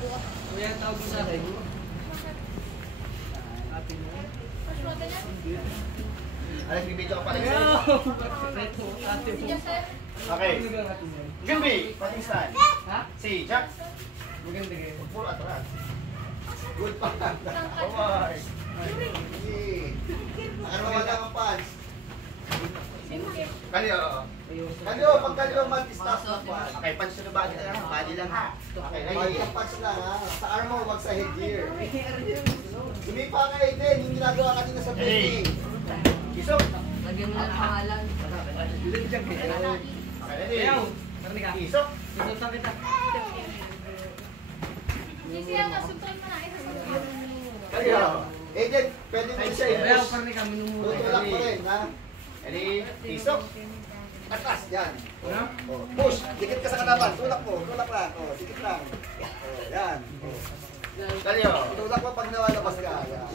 Kuya, tawag mo sa akin. Alam, bibito ka pa rin. Ate mo. Okay. Gilby, pating stand. Ha? Si Jack. Maganda kayo. Full atras. Good pa. Bye. Sige. Ano naman ang pants? Kalyo. Kalyo, pag kalyo mag-stop na pa. Okay, pants na body lang. Body lang ha. Okay, body ang pants lang ha. Sa arm mo, wag sa headgear. Sumipa ka din, yung ginagawa ka din sa training. Isok. Lagyan mo ng pangalan. Okay, Ayaw. Karni ka. Isok. Susunod kita. Kalyo. Agent, pwede mo siya Ayaw, i-push. karni ka. Minumura. Tutulak pa rin ha. Ready? Isok. Atas, yan. Ano? Oh, push. Dikit ka sa kanapan. Tulak mo. Tulak lang. Oh, dikit lang. Oh, yan. Oh. Kalyo. Tulak mo pag nawalabas ka. Yan.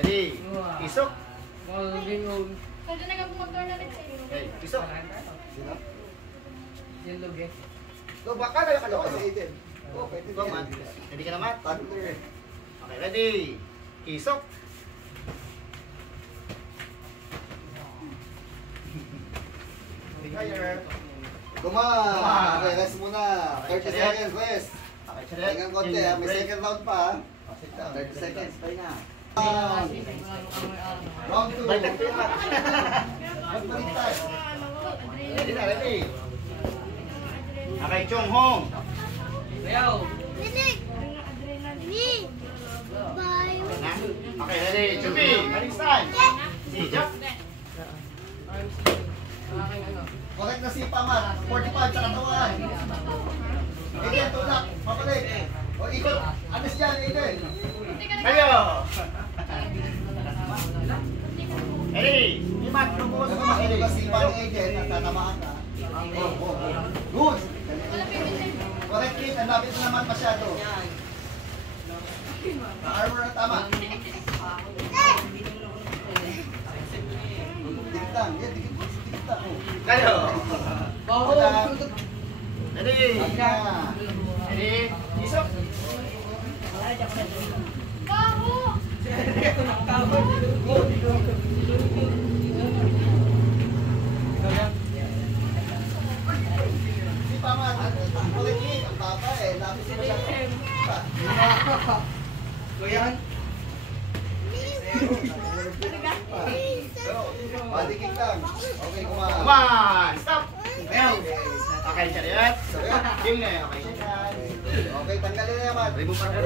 Ready? Isok. Okay, isok. Sino? Yung lugi. So, baka kayo kalyo sa Aiden. Oh, pwede ba mat? Ready ka na mat? Okay, ready? Isok. Higher. Come on. Okay, rest muna. 30 seconds, rest. Okay, pahinga konti ha. May second round pa ha. 30 seconds, pahinga. Round 2. Magbalik tayo. Ready na, ready. Okay, Chung Hong. Ayaw. Okay, ready. Chupi, balik stand. Si Jack. Correct na si Pamat. 45 sa katawan. Aiden, tulak. Mapalik. O, ikot. Alis dyan, Aiden. Kayo. Ready. Imat, lumuwas ka ba? Ready. Si Pamat, Aiden. Natatamaan ka. Good. Correct, Kit. Ang lapit na naman masyado. Na-armor na tama. Dikit lang. Yan, dikit lang. Kayo. Baho. Ready. Ready. Isok. Si Pamat. Correct, Kit. Ang baba eh. Lapit na masyado. Kuyan. Patikik lang. Okay, kumahan. Come on! Stop! Ayaw! Okay, chariot. Yung na, okay. Okay, tanggalin na naman. Remove pa rin.